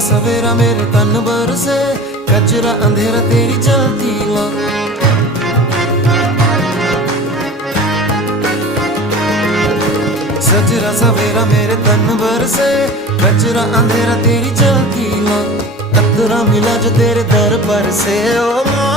सवेरा मेरे तन बरसे, कचरा अंधेरा तेरी जलती ला। सजरा सवेरा मेरे तन बरसे, कचरा अंधेरा तेरी जलती ला। अतरा मिला जो तेरे दर पर से, ओ